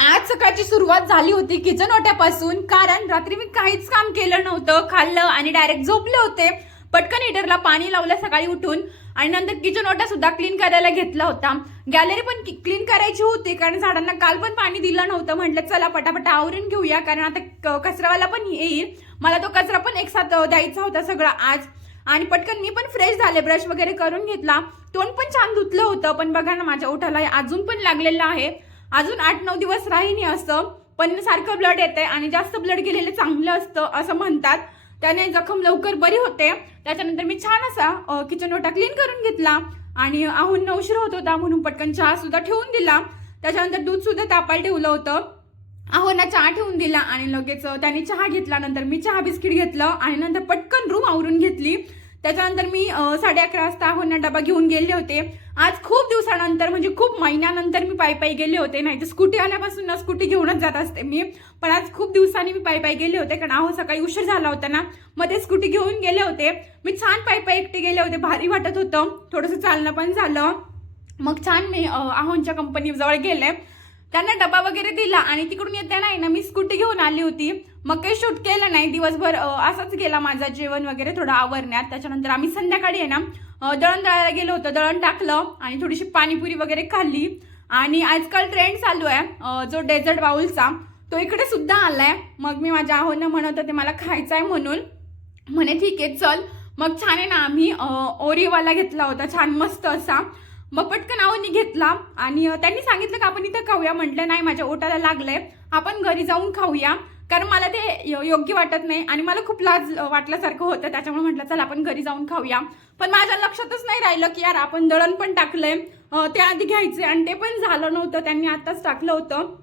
आज सकाळची सुरुवात झाली होती किचन ओट्यापासून, कारण रात्री मी काहीच काम केलं नव्हतं. खाल्लं आणि डायरेक्ट झोपले होते. पटकन हीटरला पाणी लावलं सकाळी उठून आणि नंतर किचन ओटा सुद्धा क्लीन करायला घेतला होता. गॅलरी पण क्लीन करायची होती कारण झाडांना काल पण पाणी दिलं नव्हतं. म्हटलं चला पटापट आवरून घेऊया कारण आता कचरावाला पण येईल. मला तो कचरा पण एक साथ द्यायचा होता सगळा आज. आणि पटकन मी पण फ्रेश झाले, ब्रश वगैरे करून घेतला. तोंड पण छान धुतलं होतं. पण बघा ना, माझ्या ओठाला अजून पण लागलेलं आहे. अजून 8-9 दिवस राहीनी असं, पण सारखं ब्लड येते आणि जास्त ब्लड गेलेलं चांगलं असतं असं म्हणतात. त्याने जखम लवकर बरी होते. त्याच्यानंतर मी छान असा किचन ओटा क्लीन करून घेतला आणि आहून उशीर होत होता म्हणून पटकन चहा सुद्धा ठेवून दिला. त्याच्यानंतर दूध सुद्धा तापायला ठेवलं होतं. आहोना चहा ठेवून दिला आणि लगेच त्याने चहा घेतला. नंतर मी चहा बिस्किट घेतलं आणि नंतर पटकन रूम आवरून घेतली. त्याच्यानंतर मी 11:30 वाजता आहोना डबा घेऊन गेले होते. आज खूप दिवसानंतर म्हणजे खूप महिन्यानंतर मी पायी गेले होते. नाही तर स्कूटी आल्यापासून ना स्कूटी घेऊनच जात असते मी, पण आज खूप दिवसांनी मी पायी गेले होते कारण आहो सकाळी उशीर झाला होता ना, मग ते स्कूटी घेऊन गेले होते. मी छान पायी एकटे गेले होते, भारी वाटत होतं. थोडंसं चालणं पण झालं. मग छान मी आहोंच्या कंपनी जवळ गेले, त्यांना डबा वगैरे दिला आणि तिकडून येताना ना मी स्कूटी घेऊन आली होती. मग काही शूट केलं नाही, दिवसभर असाच गेला माझा जेवण वगैरे थोडं आवरण्यात. त्याच्यानंतर आम्ही संध्याकाळी आहे ना दळण दळायला गेलो होतो. दळण टाकलं आणि थोडीशी पाणीपुरी वगैरे खाल्ली. आणि आजकाल ट्रेंड चालू आहे जो डेझर्ट बाउलचा, तो इकडे सुद्धा आलाय. मग मी माझ्या आहोंना म्हणत होते मला खायचा आहे म्हणून. म्हणे ठीक आहे चल. मग छान आहे ना, आम्ही ओरिओवाला घेतला होता छान मस्त असा. मग पटकन आहोंनी घेतला आणि त्यांनी सांगितलं का आपण इथं खाऊया. म्हटलं नाही, माझ्या ओठाला लागलंय, आपण घरी जाऊन खाऊया कारण मला ते योग्य वाटत नाही आणि मला खूप लाज वाटल्यासारखं होतं. त्याच्यामुळे म्हटलं चला आपण घरी जाऊन खाऊया. पण माझ्या लक्षातच नाही राहिलं की यार आपण दळण पण टाकलंय, ते आधी घ्यायचे आणि ते पण झालं नव्हतं. त्यांनी आताच टाकलं होतं.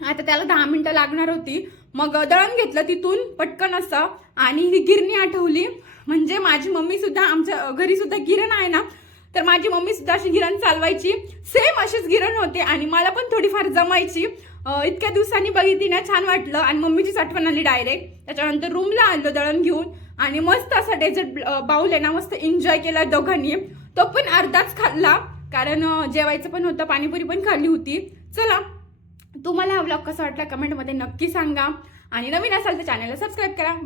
आता त्याला 10 मिनिटं लागणार होती. मग दळण घेतलं तिथून पटकन असं आणि ही गिरणी आठवली. म्हणजे माझी मम्मी सुद्धा, आमच्या घरी सुद्धा गिरण आहे ना, तर माझी मम्मी सुद्धा अशी गिरण चालवायची. सेम अशीच गिरण होते आणि मला पण थोडीफार जमायची. इतक्या दिवसांनी बघितली ना, छान वाटलं आणि मम्मीचीच आठवण आली डायरेक्ट. त्याच्यानंतर रूमला आलो दळण घेऊन आणि मस्त असा डेझर्ट बाउल आहे ना, मस्त एन्जॉय केला दोघांनी. तो पण अर्धाच खाल्ला कारण जेवायचं पण होतं, पाणीपुरी पण खाल्ली होती. चला, तुम्हाला हा व्लॉग कसा वाटला कमेंटमध्ये नक्की सांगा आणि नवीन असाल तर चॅनलला सबस्क्राईब करा.